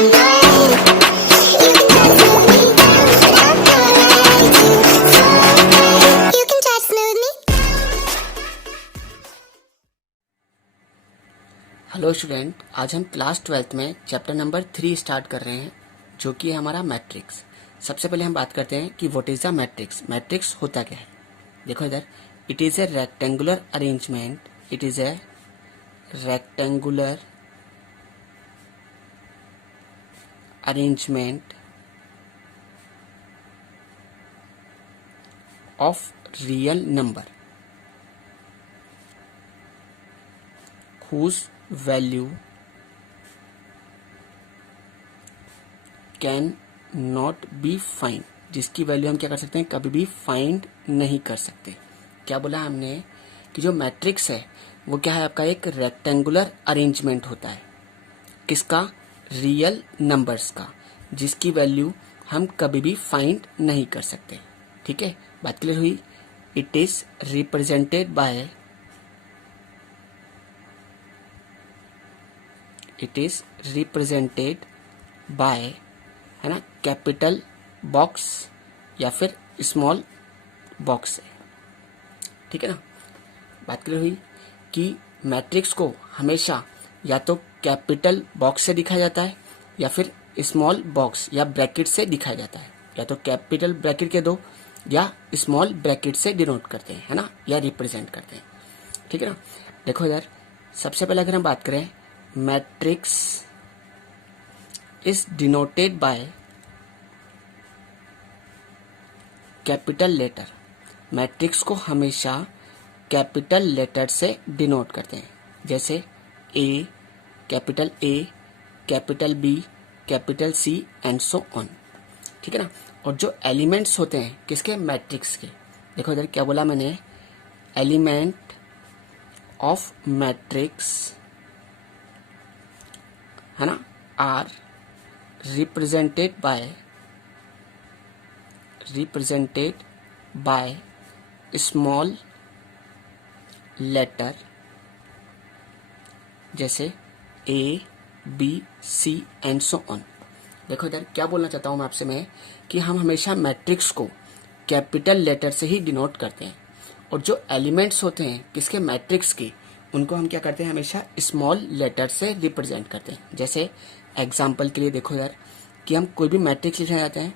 Hello student, आज हम class 12th में चैप्टर नंबर 3 स्टार्ट कर रहे हैं, जो कि है हमारा मैट्रिक्स। सबसे पहले हम बात करते हैं कि what is the matrix. Matrix होता क्या है। देखो इधर, it is a rectangular arrangement. It is a rectangular arrangement of real number whose value can not be find, जिसकी वैल्यू हम क्या कर सकते हैं, कभी भी फाइंड नहीं कर सकते। क्या बोला हमने कि जो मैट्रिक्स है वो क्या है, आपका एक रेक्टेंगुलर अरेंजमेंट होता है। किसका? रियल नंबर्स का, जिसकी वैल्यू हम कभी भी फाइंड नहीं कर सकते। ठीक है, बात क्लियर हुई। इट इज रिप्रेजेंटेड बाय है ना, कैपिटल बॉक्स या फिर स्मॉल बॉक्स है। ठीक है ना, बात क्लियर हुई कि मैट्रिक्स को हमेशा या तो कैपिटल बॉक्स से दिखाया जाता है या फिर स्मॉल बॉक्स या ब्रैकेट से दिखाया जाता है। या तो कैपिटल ब्रैकेट के दो या स्मॉल ब्रैकेट से डिनोट करते हैं, है ना, या रिप्रेजेंट करते हैं। ठीक है ना। देखो यार, सबसे पहले अगर हम बात करें, matrix is denoted by capital letter. Matrix को हमेशा कैपिटल लेटर से डिनोट करते हैं, जैसे A, capital B, capital C and so on. ठीक है ना। और जो एलिमेंट्स होते हैं किसके, मैट्रिक्स के, देखो इधर क्या बोला मैंने, एलिमेंट ऑफ मैट्रिक्स, है ना, are represented by small letter, जैसे a, b, c and so on. देखो इधर क्या बोलना चाहता हूं मैं आपसे मैं, कि हम हमेशा मैट्रिक्स को कैपिटल लेटर से ही डिनोट करते हैं, और जो एलिमेंट्स होते हैं किसके, मैट्रिक्स के, उनको हम क्या करते हैं, हमेशा स्मॉल लेटर से रिप्रेजेंट करते हैं। जैसे एग्जाम्पल के लिए देखो यार, कि हम कोई भी मैट्रिक्स लिखना चाहते हैं,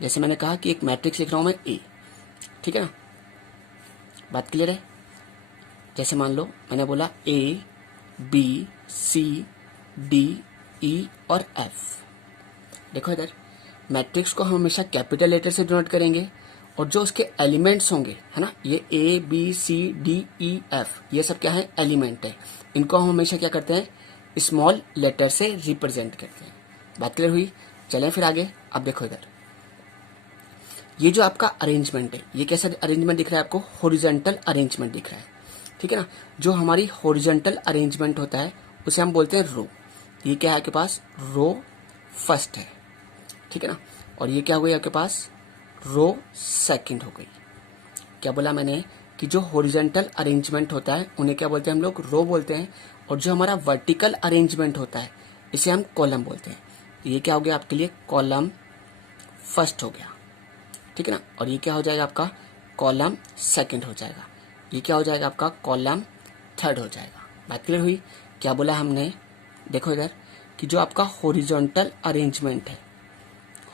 जैसे मैंने कहा कि एक मैट्रिक्स लिख रहा हूं मैं ए। ठीक है ना, बात क्लियर है। जैसे मान लो मैंने बोला ए, बी, सी, डी, ई और एफ। देखो इधर, मैट्रिक्स को हम हमेशा कैपिटल लेटर से डिनोट करेंगे, और जो उसके एलिमेंट्स होंगे, है ना, ये ए, बी, सी, डी, ई, एफ, ये सब क्या है, एलिमेंट है। इनको हम हमेशा क्या करते हैं, स्मॉल लेटर से रिप्रेजेंट करते हैं। बात क्लियर हुई। चलें फिर आगे। अब देखो इधर, ये जो आपका अरेंजमेंट है, ये कैसा अरेंजमेंट दिख रहा है आपको, हॉरिजॉन्टल अरेंजमेंट दिख रहा है। ठीक है ना। जो हमारी हॉरिजॉन्टल अरेंजमेंट होता है उसे हम बोलते हैं रो। ये क्या है आपके पास, रो फर्स्ट है। ठीक है ना। और ये क्या हो गई आपके पास, रो सेकंड हो गई। क्या बोला मैंने कि जो हॉरिजॉन्टल अरेंजमेंट होता है उन्हें क्या बोलते हैं हम लोग, रो बोलते हैं, और जो हमारा वर्टिकल अरेंजमेंट होता है इसे हम कॉलम बोलते हैं। ये क्या हो गया आपके लिए, कॉलम फर्स्ट हो गया। ठीक है ना। और ये क्या हो जाएगा आपका, कॉलम सेकंड हो जाएगा। ये क्या हो जाएगा आपका, कॉलम थर्ड हो जाएगा। बात क्लियर हुई। क्या बोला हमने, देखो इधर, कि जो आपका हॉरिजॉन्टल अरेंजमेंट है,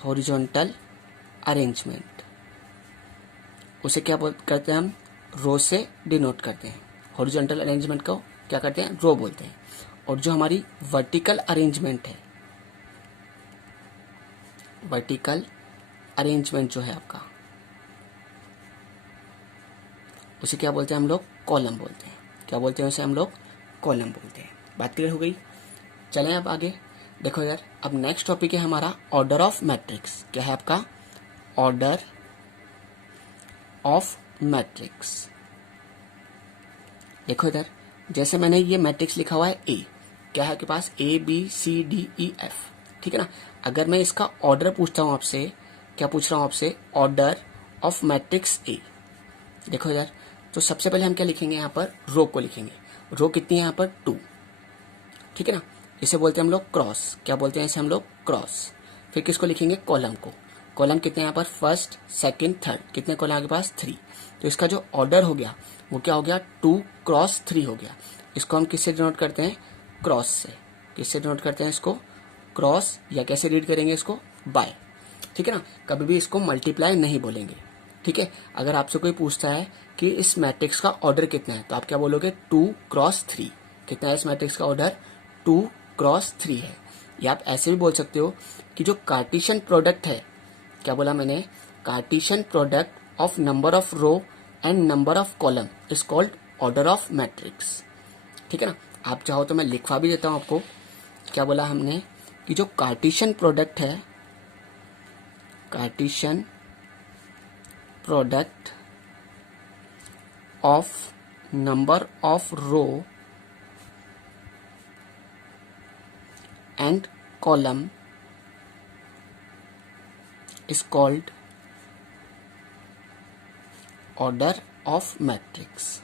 हॉरिजॉन्टल अरेंजमेंट, उसे क्या करते हैं हम, रो से डिनोट करते हैं। हॉरिजॉन्टल अरेंजमेंट को क्या करते हैं, रो बोलते हैं। और जो हमारी वर्टिकल अरेंजमेंट है, वर्टिकल अरेंजमेंट जो है आपका, उसे क्या बोलते हैं हम लोग, कॉलम बोलते हैं। क्या बोलते हैं उसे हम लोग, कॉलम बोलते हैं। बात क्लियर हो गई। चलें अब आगे। देखो यार, अब नेक्स्ट टॉपिक है हमारा ऑर्डर ऑफ मैट्रिक्स। क्या है आपका, ऑर्डर ऑफ मैट्रिक्स। देखो इधर, जैसे मैंने ये मैट्रिक्स लिखा हुआ है ए, क्या है आपके पास, ए, बी, सी, डी, ई, एफ। ठीक है ना। अगर मैं इसका ऑर्डर पूछता हूं आपसे, क्या पूछ रहा हूं आपसे, ऑर्डर ऑफ मैट्रिक्स ए। देखो यार, तो सबसे पहले हम क्या लिखेंगे, यहाँ पर रो को लिखेंगे। रो कितनी है यहाँ पर, 2। ठीक है ना। इसे बोलते हैं हम लोग क्रॉस। क्या बोलते हैं इसे हम लोग? क्रॉस। फिर किसको लिखेंगे? कॉलम को। कॉलम कितने यहाँ पर? First, second, third. कितने कॉलम आपके पास? 3। तो इसका जो ऑर्डर हो गया वो क्या हो गया? 2 क्रॉस 3 हो गया। इसको हम किससे डिनोट करते हैं? क्रॉस से। किससे डिनोट करते हैं इसको? क्रॉस, या कैसे रीड करेंगे इसको? बाय। ठीक है ना, कभी भी इसको मल्टीप्लाई नहीं बोलेंगे। ठीक है, अगर आपसे कोई पूछता है कि इस मैट्रिक्स का ऑर्डर कितना है तो आप क्या बोलोगे? 2 क्रॉस 3। कितना है इस मैट्रिक्स का ऑर्डर? 2 क्रॉस 3 है। या आप ऐसे भी बोल सकते हो कि जो कार्टेशियन प्रोडक्ट है, क्या बोला मैंने? Cartesian product of number of row and number of column is called order of matrix. ठीक है ना, आप चाहो तो मैं लिखवा भी देता हूं आपको। क्या बोला हमने? कि जो कार्टेशियन प्रोडक्ट है, Cartesian product of number of row and column is called order of matrix।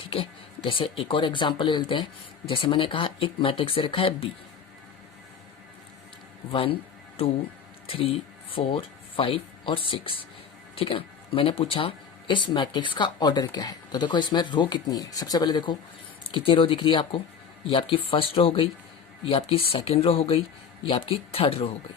ठीक है, जैसे एक और एग्जांपल ले लेते हैं। जैसे मैंने कहा एक मैट्रिक्स दे रखा है B, 1 2 3 4 5 और 6। ठीक है ना, मैंने पूछा इस मैट्रिक्स का ऑर्डर क्या है। तो देखो इसमें रो कितनी है। सबसे पहले देखो कितनी रो दिख रही है आपको? ये आपकी फर्स्ट रो हो गई, ये आपकी सेकेंड रो हो गई, ये आपकी थर्ड रो हो गई।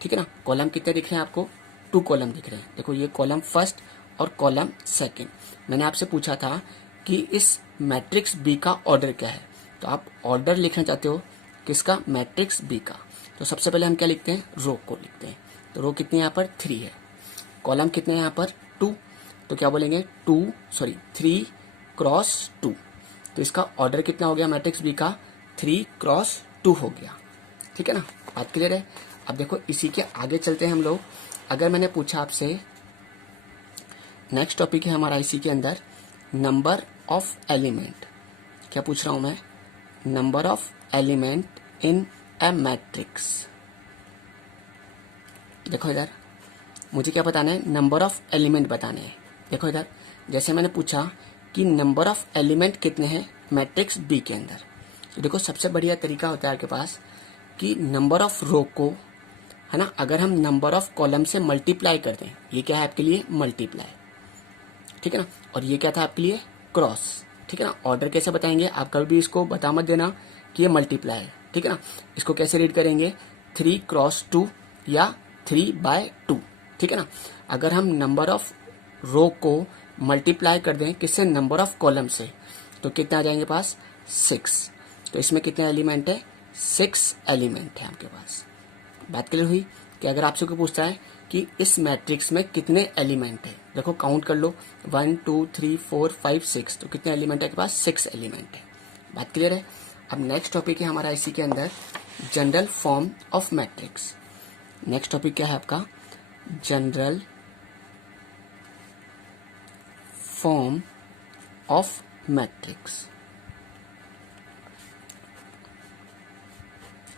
ठीक है ना, कॉलम कितने दिख रहे हैं आपको? 2 कॉलम दिख रहे हैं। देखो ये कॉलम फर्स्ट और कॉलम सेकंड। मैंने आपसे पूछा था कि इस मैट्रिक्स बी का ऑर्डर क्या है, तो आप ऑर्डर लिखना चाहते हो किसका? मैट्रिक्स बी का। तो सबसे पहले हम क्या लिखते हैं? रो को लिखते हैं। तो रो कितनी यहाँ पर? 3 है। कॉलम कितने यहाँ पर? 2। तो क्या बोलेंगे? 3 क्रॉस 2। तो इसका ऑर्डर कितना हो गया मैट्रिक्स बी का? 3 क्रॉस 2 हो गया। ठीक है ना, बात क्लियर है। अब देखो इसी के आगे चलते हैं हम लोग। अगर मैंने पूछा आपसे, नेक्स्ट टॉपिक है हमारा इसी के अंदर, नंबर ऑफ एलिमेंट। क्या पूछ रहा हूं मैं? Number of element in A matrix. देखो इधर मुझे क्या बताना है? नंबर ऑफ एलिमेंट बताने हैं। देखो इधर, जैसे मैंने पूछा कि नंबर ऑफ एलिमेंट कितने हैं मैट्रिक्स बी के अंदर, तो देखो सबसे बढ़िया तरीका होता है आपके पास कि नंबर ऑफ रो को, है ना, अगर हम नंबर ऑफ कॉलम से मल्टीप्लाई कर दें, ये क्या है आपके लिए? मल्टीप्लाई। ठीक है ना, और ये क्या था आपके लिए? क्रॉस। ठीक है ना, ऑर्डर कैसे बताएंगे? आप कभी भी इसको बता मत देना कि ये मल्टीप्लाई है। ठीक है ना, इसको कैसे रीड करेंगे? 3 क्रॉस 2 या 3/2। ठीक है ना, अगर हम नंबर ऑफ रो को मल्टीप्लाई कर दें किससे? नंबर ऑफ कॉलम से, तो कितना आ जाएंगे पास? 6। तो इसमें कितने एलिमेंट है? 6 एलिमेंट है आपके पास। बात क्लियर हुई? कि अगर आपसे कोई पूछता है कि इस मैट्रिक्स में कितने एलिमेंट है, देखो काउंट कर लो, 1 2 3 4 5 6। तो कितने एलिमेंट है आपके पास? 6 एलिमेंट है। बात क्लियर है? अब नेक्स्ट टॉपिक है हमारा इसी के अंदर, general form of matrix. Next topic क्या है आपका? General form of matrix.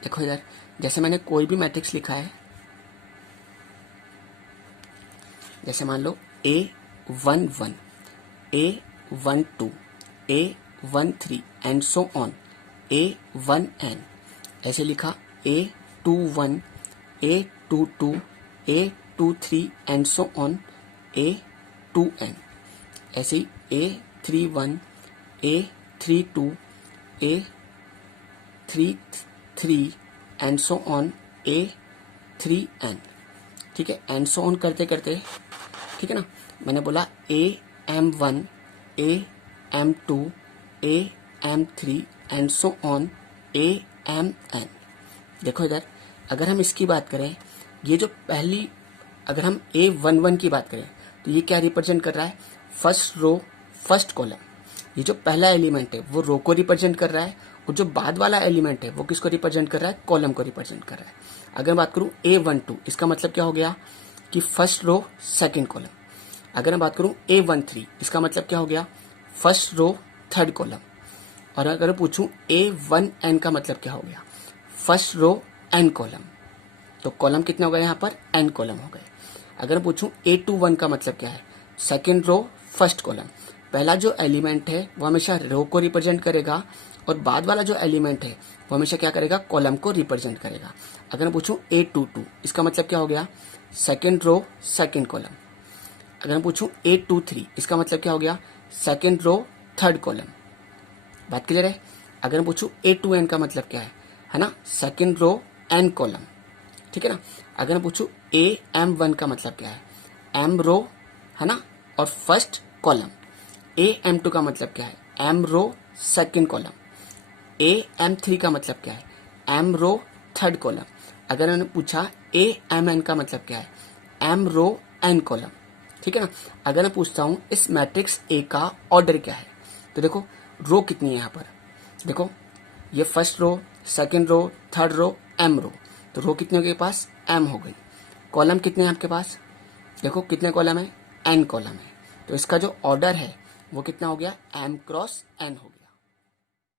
देखो इधर, जैसे मैंने कोई भी मैट्रिक्स लिखा है, जैसे मान लो A11, A12, A13 and so on, A1n। ऐसे लिखा A21, A22, A23 and so on, A2n। ऐसे ही A31, A32, A33 and so on, A3n। ठीक है, एंड सो ऑन करते करते, ठीक है ना, मैंने बोला AM1, AM2, AM3 and so on, AMn। देखो इधर, अगर हम इसकी बात करें, ये जो पहली, अगर हम A11 की बात करें तो ये क्या रिप्रेजेंट कर रहा है? First row first column. ये जो पहला एलिमेंट है वो रो को रिप्रेजेंट कर रहा है, और जो बाद वाला एलिमेंट है वो किसको रिप्रेजेंट कर रहा है? कॉलम को रिप्रेजेंट कर रहा है। अगर मैं बात करूं A12, इसका मतलब क्या हो गया? कि फर्स्ट रो सेकंड कॉलम। अगर मैं बात करूं A13, इसका मतलब क्या हो गया? First row third column. और अगर मैं पूछूं A1n का मतलब क्या हो गया? First row n column. तो कॉलम कितने हो गए यहाँ पर? n कॉलम हो गए। अगर मैं पूछूं A21 का मतलब क्या है? Second row first column. पहला जो एलिमेंट है वो हमेशा रो को रिप्रेजेंट करेगा, और बाद वाला जो एलिमेंट है वो हमेशा क्या करेगा, कॉलम को रिप्रेजेंट करेगा। अगर मैं पूछूं A22, इसका मतलब क्या हो गया, सेकेंड रो सेकेंड कॉलम। अगर मैं पूछूं A23, इसका मतलब क्या हो गया, सेकेंड रो थर्ड कॉलम। बात क्लियर है। अगर मैं पूछूं A2N का मतलब क्या है ना, सेकेंड रो एन कॉलम, ठीक है ना। अगर मैं पूछूं AM1 का मतलब क्या है, एम रो है ना और फर्स्ट कॉलम। AM2 का मतलब क्या है, M row second column. AM3 का मतलब क्या है, एम रो थर्ड कॉलम। अगर मैंने पूछा AMN का मतलब क्या है, एम रो एन कॉलम, ठीक है ना। अगर मैं पूछता हूं इस मैट्रिक्स A का ऑर्डर क्या है, तो देखो रो कितनी है यहाँ पर, देखो ये first row second row third row m row, तो रो कितने हो गए पास, एम हो गई। कॉलम कितने हैं आपके पास, देखो कितने कॉलम है, एन कॉलम है। तो इसका जो ऑर्डर है वो कितना हो गया, M क्रॉस N हो गया।